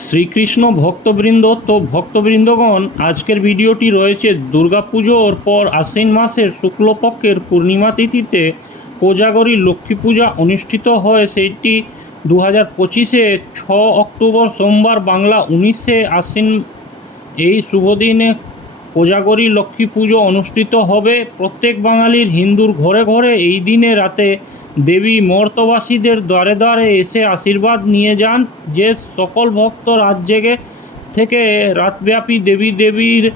শ্রীকৃষ্ণ ভক্তবৃন্দ, তো ভক্তবৃন্দগণ, আজকের ভিডিওটি রয়েছে দুর্গাপুজোর পর আশ্বিন মাসের শুক্লপক্ষের পূর্ণিমা তিথিতে কোজাগরী লক্ষ্মী পূজা অনুষ্ঠিত হয়। সেইটি দু হাজার পঁচিশে ছ অক্টোবর সোমবার বাংলা উনিশে আশ্বিন এই শুভ দিনে কোজাগরী লক্ষ্মী পুজো অনুষ্ঠিত হবে। প্রত্যেক বাঙালির হিন্দুর ঘরে ঘরে এই দিনে রাতে দেবী মর্তবাসীদের দ্বারে দ্বারে এসে আশীর্বাদ নিয়ে যান যে সকল ভক্ত রাত জেগে থেকে রাতব্যাপী দেবী দেবীর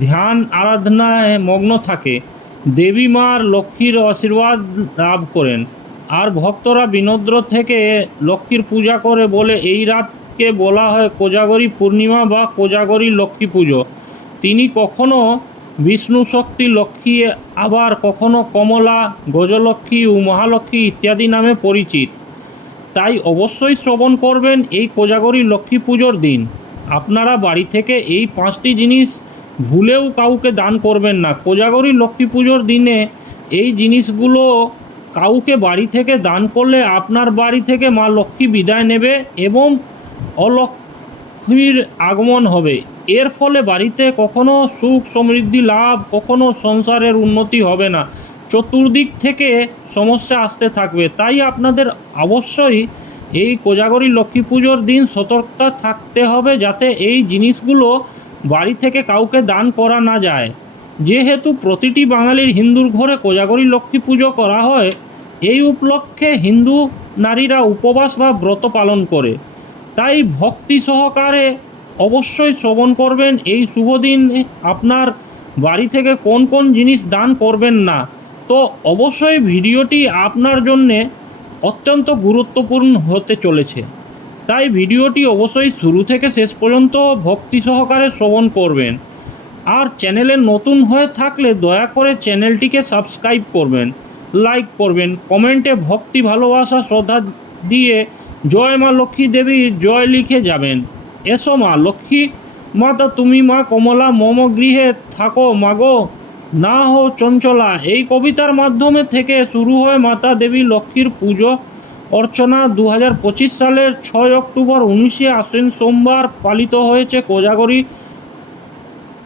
ধ্যান আরাধনায় মগ্ন থাকে। দেবী মার লক্ষ্মীর আশীর্বাদ লাভ করেন। আর ভক্তরা বিনোদ্র থেকে লক্ষ্মীর পূজা করে বলে, এই রাতকে বলা হয় কোজাগরী পূর্ণিমা বা কোজাগরী লক্ষ্মী পুজো। তিনি কখনো বিষ্ণু শক্তি লক্ষ্মী আবার কখনো কমলা, গজলক্ষ্মী ও মহালক্ষ্মী ইত্যাদি নামে পরিচিত। তাই অবশ্যই শ্রবণ করবেন এই কোজাগরী লক্ষ্মী পুজোর দিন। আপনারা বাড়ি থেকে এই পাঁচটি জিনিস ভুলেও কাউকে দান করবেন না। কোজাগরী লক্ষ্মী পুজোর দিনে এই জিনিসগুলো কাউকে বাড়ি থেকে দান করলে আপনার বাড়ি থেকে মা লক্ষ্মী বিদায় নেবে এবং অলক্ষ্মীর আগমন হবে। এর ফলে বাড়িতে কখনো সুখ সমৃদ্ধি লাভ, কখনো সংসারের উন্নতি হবে না। চতুর্দিক থেকে সমস্যা আসতে থাকবে। তাই আপনাদের অবশ্যই এই কোজাগরী লক্ষ্মী পুজোর দিন সতর্কতা থাকতে হবে যাতে এই জিনিসগুলো বাড়ি থেকে কাউকে দান করা না যায়। যেহেতু প্রতিটি বাঙালির হিন্দুর ঘরে কোজাগরী লক্ষ্মী পুজো করা হয়, এই উপলক্ষে হিন্দু নারীরা উপবাস বা ব্রত পালন করে। তাই ভক্তি সহকারে অবশ্যই শ্রবণ করবেন। এই শুভ দিনে আপনার বাড়ি থেকে কোন কোন জিনিস দান করবেন না। তো অবশ্যই ভিডিওটি আপনার জন্যে অত্যন্ত গুরুত্বপূর্ণ হতে চলেছে। তাই ভিডিওটি অবশ্যই শুরু থেকে শেষ পর্যন্ত ভক্তি সহকারে শ্রবণ করবেন। আর চ্যানেলে নতুন হয়ে থাকলে দয়া করে চ্যানেলটিকে সাবস্ক্রাইব করবেন, লাইক করবেন, কমেন্টে ভক্তি ভালোবাসা শ্রদ্ধা দিয়ে জয় মা লক্ষ্মী দেবীর জয় লিখে যাবেন। এসো মা, লক্ষ্মী মাতা, তুমি মা কমলা, মম গৃহে থাকো, মাগো। না হো চঞ্চলা, এই কবিতার মাধ্যমে থেকে শুরু হয় মাতা দেবী লক্ষ্মীর পুজো। অর্চনা দু হাজার পঁচিশ সালের ছয় অক্টোবর উনিশে আশ্বিন সোমবার পালিত হয়েছে কোজাগরী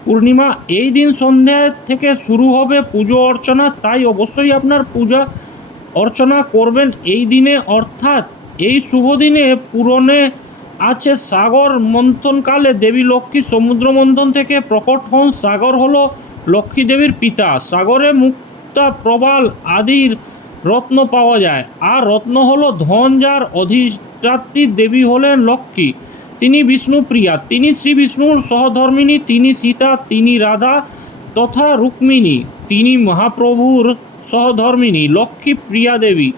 পূর্ণিমা। এই দিন সন্ধে থেকে শুরু হবে পুজো অর্চনা, তাই অবশ্যই আপনার পূজা অর্চনা করবেন এই দিনে। অর্থাৎ এই শুভ দিনে পূরণে আছে সাগর মন্থনকালে দেবী লক্ষ্মী সমুদ্র মন্থন থেকে প্রকট হন। সাগর হল লক্ষ্মী দেবীর পিতা। সাগরে মুক্তা প্রবাল আদির রত্ন পাওয়া যায়। আর রত্ন হলো ধন, যার অধিষ্ঠাত্রী দেবী হলেন লক্ষ্মী। তিনি বিষ্ণুপ্রিয়া। তিনি শ্রী বিষ্ণুর সহধর্মিনী তিনি সীতা, তিনি রাধা তথা রুক্মিণী। তিনি মহাপ্রভুর সহধর্মিনী লক্ষ্মী প্রিয়া দেবী।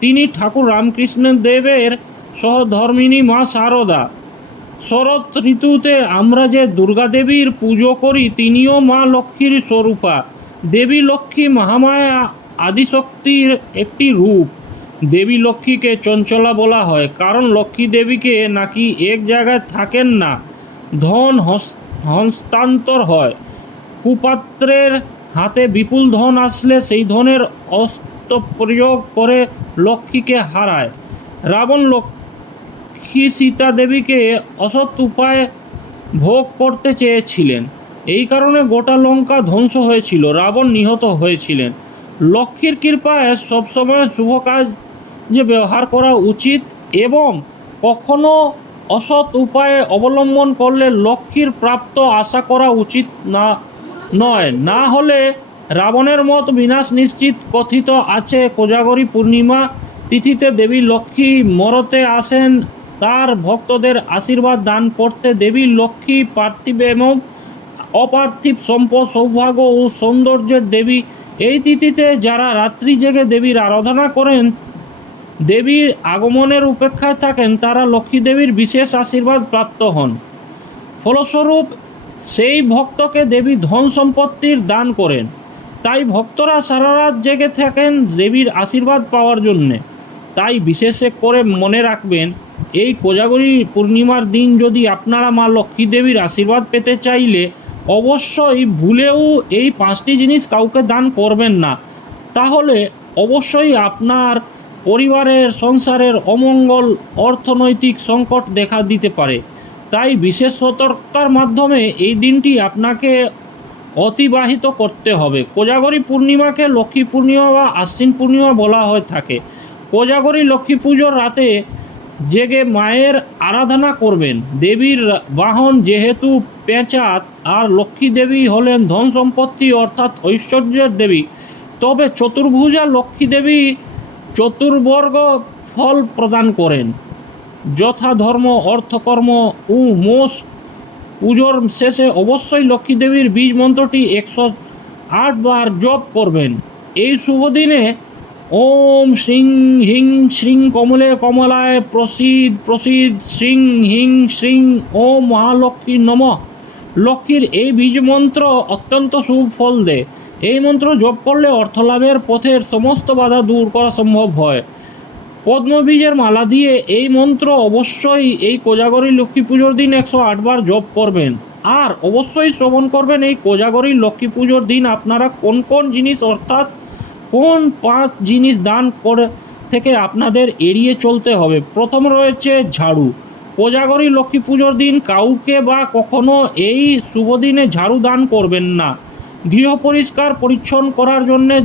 তিনি ঠাকুর রামকৃষ্ণ দেবের সহধর্মিনী মা শারদা শরৎ ঋতুতে আমরা যে দুর্গা দেবীর পুজো করি, তিনিও মা লক্ষ্মীর স্বরূপা। দেবী লক্ষ্মী মহামায়া আদিশক্তির একটি রূপ। দেবী লক্ষ্মীকে চঞ্চলা বলা হয়, কারণ লক্ষ্মী দেবীকে নাকি এক জায়গায় থাকেন না, ধন হস্তান্তর হয়। কুপাত্রের হাতে বিপুল ধন আসলে সেই ধনের অস্ত্র প্রয়োগ করে লক্ষ্মীকে হারায়। রাবণ লক্ষ্মী সীতা দেবীকে অসৎ উপায়ে ভোগ করতে চেয়েছিলেন? এই কারণে গোটা লঙ্কা ধ্বংস হয়েছিল, রাবণ নিহত হয়েছিলেন। লক্ষ্মীর কৃপায় সবসময় শুভ কাজ যে ব্যবহার করা উচিত এবং কখনো অসৎ উপায়ে অবলম্বন করলে লক্ষ্মীর প্রাপ্ত আশা করা উচিত না, নয়। না হলে রাবণের মত বিনাশ নিশ্চিত কথিত আছে। কোজাগরী পূর্ণিমা তিথিতে দেবী লক্ষ্মী মরতে আসেন তার ভক্তদের আশীর্বাদ দান করতে দেবী লক্ষ্মী, পার্থিব এবং অপার্থিব সম্পদ, সৌভাগ্য ও সৌন্দর্যের দেবী। এই তিথিতে যারা রাত্রি জেগে দেবীর আরাধনা করেন, দেবীর আগমনের উপেক্ষায় থাকেন, তারা লক্ষ্মী দেবীর বিশেষ আশীর্বাদ প্রাপ্ত হন। ফলস্বরূপ, সেই ভক্তকে দেবী ধন সম্পত্তির দান করেন। তাই ভক্তরা সারা রাত জেগে থাকেন দেবীর আশীর্বাদ পাওয়ার জন্যে। তাই বিশেষ করে মনে রাখবেন এই কোজাগরী পূর্ণিমার দিন যদি আপনারা মা লক্ষ্মী দেবীর আশীর্বাদ পেতে চাইলে, অবশ্যই ভুলেও এই পাঁচটি জিনিস কাউকে দান করবেন না। তাহলে অবশ্যই আপনার পরিবারের, সংসারের অমঙ্গল, অর্থনৈতিক সংকট দেখা দিতে পারে। তাই বিশেষ সতর্কতার মাধ্যমে এই দিনটি আপনাকে অতিবাহিত করতে হবে। কোজাগরী পূর্ণিমাকে লক্ষ্মী পূর্ণিমা বা আশ্বিন পূর্ণিমা বলা হয়ে থাকে। কোজাগরী লক্ষ্মী পুজোর রাতে জেগে মায়ের আরাধনা করবেন। দেবীর বাহন যেহেতু পেঁচাত আর লক্ষ্মী দেবী হলেন ধন সম্পত্তি অর্থাৎ ঐশ্বর্যের দেবী, তবে চতুর্ভুজা লক্ষ্মী দেবী চতুর্বর্গ ফল প্রদান করেন। যথা ধর্ম, অর্থকর্ম ও মোষ পুজোর শেষে অবশ্যই লক্ষ্মী দেবীর বীজ মন্ত্রটি একশো আট বার জপ করবেন। এই শুভ দিনে ওম শ্রিং হিং শ্রিং কমলে কমলায় প্রসিদ প্রসিদ, শ্রিং হিং শ্রিং ও মহালক্ষ্মী নম। লক্ষ্মীর এই বীজ মন্ত্র অত্যন্ত শুভ ফল দেয়। এই মন্ত্র জপ করলে অর্থলাভের পথের সমস্ত বাধা দূর করা সম্ভব হয়। পদ্মবীজের মালা দিয়ে এই মন্ত্র অবশ্যই এই কোজাগরী লক্ষ্মী পুজোর দিন একশো আটবার জপ করবেন। আর অবশ্যই শ্রবণ করবেন এই কোজাগরী লক্ষ্মী পুজোর দিন। আপনারা কোন কোন জিনিস অর্থাৎ কোন পাঁচ জিনিস দান করে থেকে আপনাদের এড়িয়ে চলতে হবে? প্রথম রয়েছে ঝাড়ু। কোজাগরী লক্ষ্মী পুজোর দিন কাউকে বা কখনো এই শুভ দিনে ঝাড়ু দান করবেন না। গৃহ পরিষ্কার পরিচ্ছন্ন করার জন্যে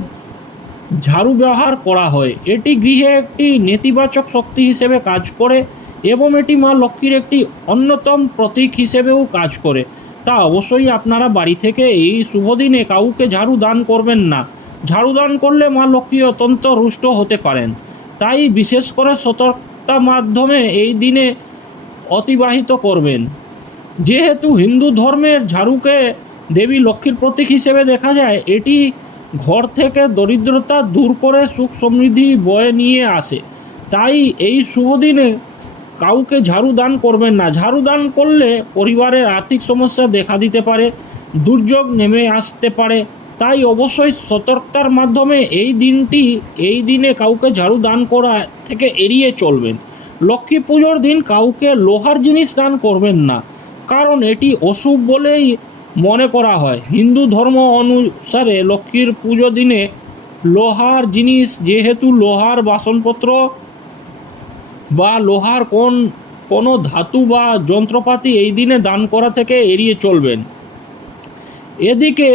ঝাড়ু ব্যবহার করা হয়। এটি গৃহে একটি নেতিবাচক শক্তি হিসেবে কাজ করে এবং এটি মা লক্ষ্মীর একটি অন্যতম প্রতীক হিসেবেও কাজ করে। তা অবশ্যই আপনারা বাড়ি থেকে এই শুভ দিনে কাউকে ঝাড়ু দান করবেন না। ঝাড়ু দান করলে মা লক্ষ্মী অত্যন্ত রুষ্ট হতে পারেন। তাই বিশেষ করে সতর্কতার মাধ্যমে এই দিনে অতিবাহিত করবেন। যেহেতু হিন্দু ধর্মের ঝাড়ুকে দেবী লক্ষ্মীর প্রতীক হিসেবে দেখা যায়, এটি ঘর থেকে দরিদ্রতা দূর করে সুখ সমৃদ্ধি বয়ে নিয়ে আসে। তাই এই শুভ দিনে কাউকে ঝাড়ু দান করবেন না। ঝাড়ু দান করলে পরিবারের আর্থিক সমস্যা দেখা দিতে পারে, দুর্যোগ নেমে আসতে পারে তাই অবশ্যই সতর্কতার মাধ্যমে এই দিনটি, এই দিনে কাউকে ঝাড়ু দান করা থেকে এড়িয়ে চলবেন। লক্ষ্মী পুজোর দিন কাউকে লোহার জিনিস দান করবেন না, কারণ এটি অশুভ বলেই মনে করা হয়। হিন্দু ধর্ম অনুসারে লক্ষ্মীর পুজো দিনে লোহার জিনিস, যেহেতু লোহার বাসনপত্র বা লোহার কোন, কোনো ধাতু বা যন্ত্রপাতি এই দিনে দান করা থেকে এড়িয়ে চলবেন। এদিকে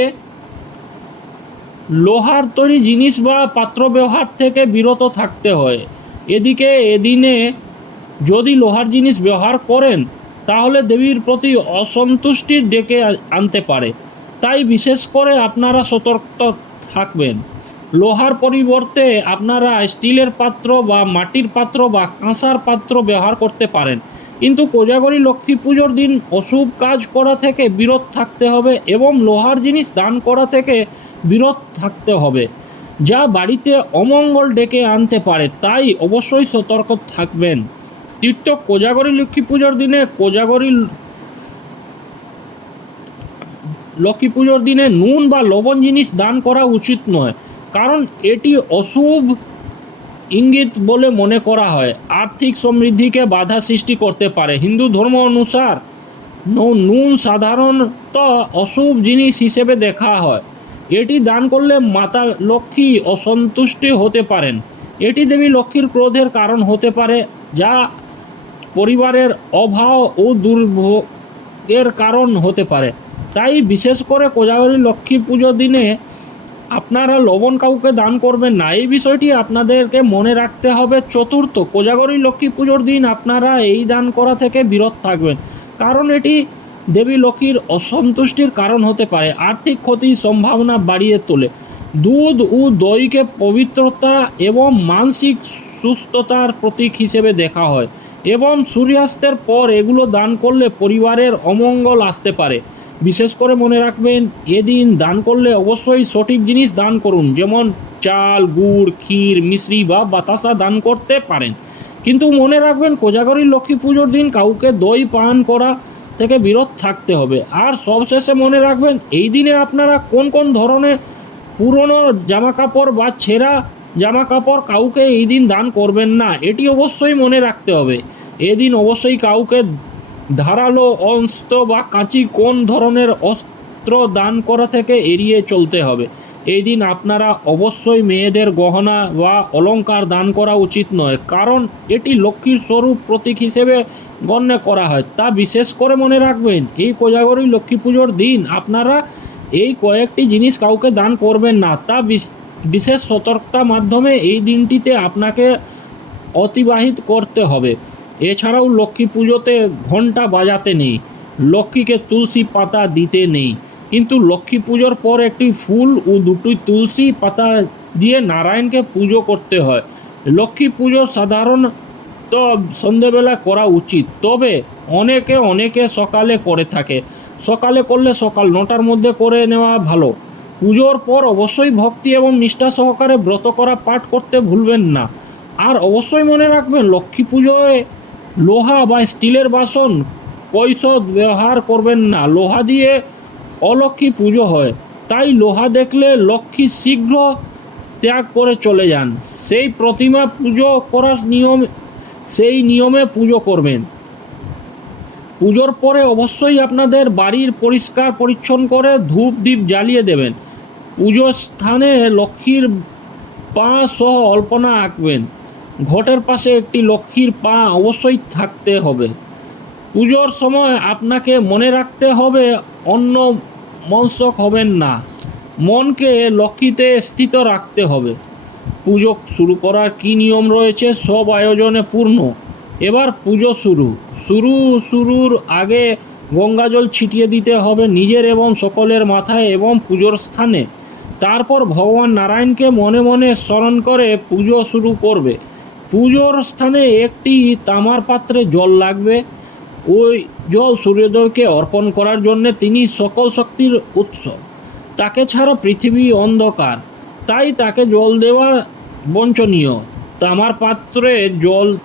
লোহার তৈরি জিনিস বা পাত্র ব্যবহার থেকে বিরত থাকতে হয়। এদিকে এদিনে যদি লোহার জিনিস ব্যবহার করেন, তাহলে দেবীর প্রতি অসন্তুষ্টি ডেকে আনতে পারে। তাই বিশেষ করে আপনারা সতর্ক থাকবেন। লোহার পরিবর্তে আপনারা স্টিলের পাত্র বা মাটির পাত্র বা কাঁসার পাত্র ব্যবহার করতে পারেন। কিন্তু কোজাগরী লক্ষ্মী পুজোর দিন অশুভ কাজ করা থেকে বিরত থাকতে হবে এবং লোহার জিনিস দান করা থেকে বিরত থাকতে হবে, যা বাড়িতে অমঙ্গল ডেকে আনতে পারে, তাই অবশ্যই সতর্ক থাকবেন। তীর্থ কোজাগরী লক্ষ্মী পুজোর দিনে কোজাগরী লক্ষ্মী পুজোর দিনে নুন বা লবণ জিনিস দান করা উচিত নয়, কারণ এটি অশুভ ইঙ্গিত বলে মনে করা হয়, আর্থিক সমৃদ্ধিকে বাধা সৃষ্টি করতে পারে। হিন্দু ধর্ম অনুসার নুন সাধারণত অশুভ জিনিস হিসেবে দেখা হয়। এটি দান করলে মাতা লক্ষ্মী অসন্তুষ্টি হতে পারেন। এটি দেবী লক্ষ্মীর ক্রোধের কারণ হতে পারে, যা পরিবারের অভাব ও দুর্ভোগের কারণ হতে পারে। তাই বিশেষ করে কোজাগরী লক্ষ্মী পুজোর দিনে আপনারা লবণ কাউকে দান করবেন না। এই বিষয়টি আপনাদেরকে মনে রাখতে হবে। চতুর্থ, কোজাগরী লক্ষ্মী পুজোর দিন আপনারা এই দান করা থেকে বিরত থাকবেন। কারণ এটি দেবী লক্ষ্মীর অসন্তুষ্টির কারণ হতে পারে। আর্থিক ক্ষতির সম্ভাবনা বাড়িয়ে তোলে। দুধ ও দইকে পবিত্রতা এবং মানসিক সুস্থতার প্রতীক হিসেবে দেখা হয়। এবং সূর্যাস্তের পর এগুলো দান করলে পরিবারের অমঙ্গল আসতে পারে। বিশেষ করে মনে রাখবেন, এদিন দান করলে অবশ্যই সঠিক জিনিস দান করুন। যেমন চাল, গুড়, ক্ষীর, মিশ্রি বা বাতাসা দান করতে পারেন। কিন্তু মনে রাখবেন, কোজাগরী লক্ষ্মী পুজোর দিন কাউকে দই পান করা থেকে বিরত থাকতে হবে। আর সবশেষে মনে রাখবেন, এই দিনে আপনারা কোন কোন ধরনের পুরনো জামা কাপড় বা ছেঁড়া জামা কাপড় কাউকে এই দিন দান করবেন না, এটি অবশ্যই মনে রাখতে হবে। এদিন অবশ্যই কাউকে ধারালো অস্ত্র বা কাঁচি কোন ধরনের অস্ত্র দান করা থেকে এড়িয়ে চলতে হবে? এই দিন আপনারা অবশ্যই মেয়েদের গহনা বা অলংকার দান করা উচিত নয়, কারণ এটি লক্ষ্মীর স্বরূপ প্রতীক হিসেবে গণ্য করা হয়। তা বিশেষ করে মনে রাখবেন, এই কোজাগরী লক্ষ্মী পুজোর দিন আপনারা এই কয়েকটি জিনিস কাউকে দান করবেন না। তা বিশ- বিশেষ সতর্কতা মাধ্যমে এই দিনটিতে আপনাকে অতিবাহিত করতে হবে। এছাড়াও লক্ষ্মী পুজোতে ঘণ্টা বাজাতে নেই, লক্ষ্মীকে তুলসী পাতা দিতে নেই। কিন্তু লক্ষ্মী পুজোর পর একটি ফুল ও দুটি তুলসী পাতা দিয়ে নারায়ণকে পুজো করতে হয়। লক্ষ্মী পুজো সাধারণত সন্ধেবেলা করা উচিত, তবে অনেকে অনেকে সকালে করে থাকে। সকালে করলে সকাল নটার মধ্যে করে নেওয়া ভালো। পুজোর পর অবশ্যই ভক্তি এবং নিষ্ঠা সহকারে ব্রত করা পাঠ করতে ভুলবেন না। আর অবশ্যই মনে রাখবেন, লক্ষ্মী পুজোয় লোহা বা স্টিলের বাসন কৈশোদ ব্যবহার করবেন না। লোহা দিয়ে অলক্ষ্মী পুজো হয়। তাই লোহা দেখলে লক্ষ্মী শীঘ্র ত্যাগ করে চলে যান। সেই প্রতিমা পুজো করার নিয়ম, সেই নিয়মে পুজো করবেন। পুজোর পরে অবশ্যই আপনাদের বাড়ির পরিষ্কার পরিচ্ছন্ন করে ধূপ দ্বীপ জ্বালিয়ে দেবেন। পুজোর স্থানে লক্ষ্মীর পা সহ অল্পনা আঁকবেন। ঘটের পাশে একটি লক্ষ্মীর পা অবশ্যই থাকতে হবে। পুজোর সময় আপনাকে মনে রাখতে হবে, অন্য মনসক হবেন না। মনকে লক্ষ্মীতে স্থিত রাখতে হবে। পুজো শুরু করার কী নিয়ম রয়েছে সব আয়োজনে পূর্ণ। এবার পুজো শুরু। শুরু, শুরুর আগে গঙ্গাজল ছিটিয়ে দিতে হবে নিজের এবং সকলের মাথায় এবং পুজোর স্থানে। তারপর ভগবান নারায়ণকে মনে মনে স্মরণ করে পুজো শুরু করবে। পুজোর স্থানে একটি তামার পাত্রে জল লাগবে। ওই জল সূর্যদেবকে অর্পণ করার জন্য তিনি সকল শক্তির উৎস। তাকে ছাড়া পৃথিবী অন্ধকার। তাই তাকে জল দেওয়া বঞ্চনীয়। তামার পাত্রে জল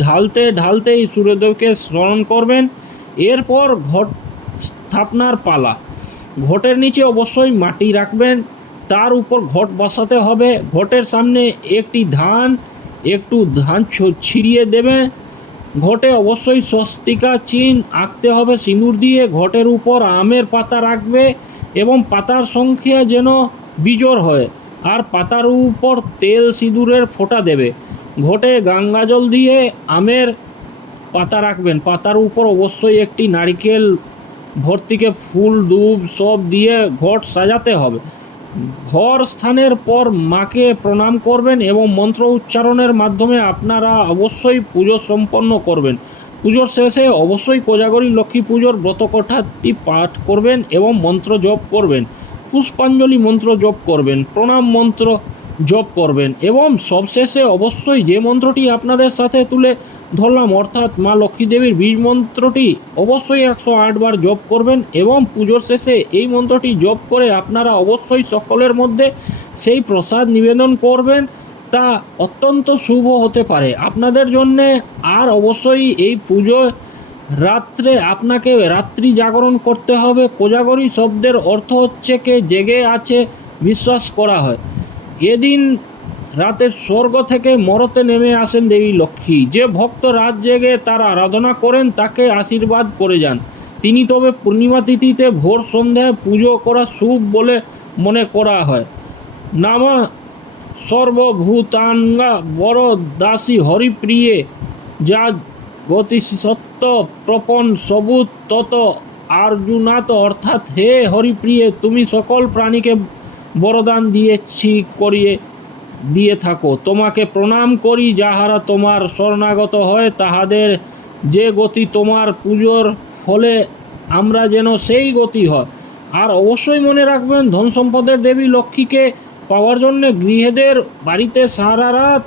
ঢালতে ঢালতেই সূর্যদেবকে স্মরণ করবেন। এরপর ঘট স্থাপনার পালা। ঘটের নিচে অবশ্যই মাটি রাখবেন। তার উপর ঘট বসাতে হবে। ঘটের সামনে একটি ধান একটু ধান ছিড়িয়ে দেবে। ঘটে অবশ্যই স্বস্তিকা চিন, আঁকতে হবে সিঁদুর দিয়ে, ঘটের উপর আমের পাতা রাখবে এবং পাতার সংখ্যা যেন বিজোড় হয়, আর পাতার উপর তেল সিঁদুরের ফোঁটা দেবে। ঘটে গঙ্গাজল দিয়ে আমের পাতা রাখবেন। পাতার উপর অবশ্যই একটি নারিকেল ভর্তিকে ফুল, দুব, সব দিয়ে ঘট সাজাতে হবে। ঘর স্থানের পর মাকে প্রণাম করবেন এবং মন্ত্র উচ্চারণের মাধ্যমে আপনারা অবশ্যই পুজো সম্পন্ন করবেন। পুজোর শেষে অবশ্যই কোজাগরী লক্ষ্মী পুজোর ব্রতকথাটি পাঠ করবেন এবং মন্ত্র জপ করবেন। পুষ্পাঞ্জলি মন্ত্র জপ করবেন, প্রণাম মন্ত্র জপ করবেন এবং সবশেষে অবশ্যই যে মন্ত্রটি আপনাদের সাথে তুলে ধরলাম, অর্থাৎ মা লক্ষ্মী দেবীর বীজ মন্ত্রটি অবশ্যই একশো আট বার জপ করবেন এবং পুজোর শেষে এই মন্ত্রটি জপ করে আপনারা অবশ্যই সকলের মধ্যে সেই প্রসাদ নিবেদন করবেন। তা অত্যন্ত শুভ হতে পারে। আপনাদের জন্যে আর অবশ্যই এই পুজো রাত্রে আপনাকে রাত্রি জাগরণ করতে হবে। কোজাগরী শব্দের অর্থ হচ্ছে কে জেগে আছে, বিশ্বাস করা হয়। এদিন রাতের স্বর্গ থেকে মরতে নেমে আসেন দেবী লক্ষ্মী। যে ভক্ত রাত জেগে তার আরাধনা করেন, তাকে আশীর্বাদ করে যান। তিনি তবে পূর্ণিমা তিথিতে ভোর সন্ধ্যায় পুজো করা শুভ বলে মনে করা হয়। নামা সর্বভূতাঙ্গা বড় দাসী হরিপ্রিয়ে, যা গতি সত্য প্রপন সবুত তত আর্জুনাত। অর্থাৎ হে হরিপ্রিয়ে, তুমি সকল প্রাণীকে বরদান দিয়েছি, করিয়ে দিয়ে থাকো। তোমাকে প্রণাম করি যাহারা তোমার শরণাগত হয়, তাহাদের যে গতি তোমার পুজোর ফলে আমরা যেন সেই গতি হয়। আর অবশ্যই মনে রাখবেন, ধন সম্পদের দেবী লক্ষ্মীকে পাওয়ার জন্য গৃহেদের বাড়িতে সারা রাত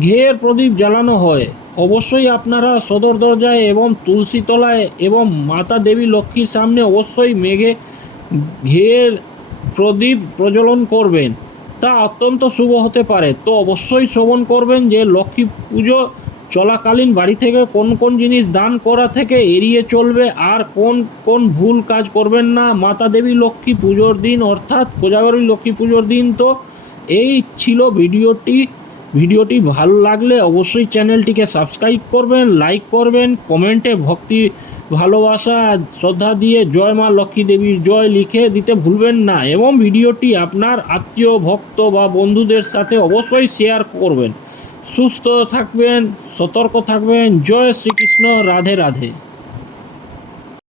ঘের প্রদীপ জ্বালানো হয়। অবশ্যই আপনারা সদর দরজায় এবং তুলসী তলায় এবং মাতা দেবী লক্ষ্মীর সামনে অবশ্যই মেঘে ঘের প্রদীপ প্রজ্বলন করবেন। তা অত্যন্ত শুভ হতে পারে। তো অবশ্যই শ্রবণ করবেন যে লক্ষ্মী পুজো চলাকালীন বাড়ি থেকে কোন কোন জিনিস দান করা থেকে এড়িয়ে চলবে আর কোন কোন ভুল কাজ করবেন না। মাতা দেবী লক্ষ্মী পুজোর দিন, অর্থাৎ কোজাগরী লক্ষ্মী পুজোর দিন তো এই ছিল ভিডিওটি। ভিডিওটি ভালো লাগলে অবশ্যই চ্যানেলটিকে সাবস্ক্রাইব করবেন, লাইক করবেন, কমেন্টে ভক্তি, ভালোবাসা, শ্রদ্ধা দিয়ে জয় মা লক্ষ্মী দেবীর জয় লিখে দিতে ভুলবেন না এবং ভিডিওটি আপনার আত্মীয়, ভক্ত বা বন্ধুদের সাথে অবশ্যই শেয়ার করবেন। সুস্থ থাকবেন, সতর্ক থাকবেন। জয় শ্রীকৃষ্ণ, রাধে রাধে।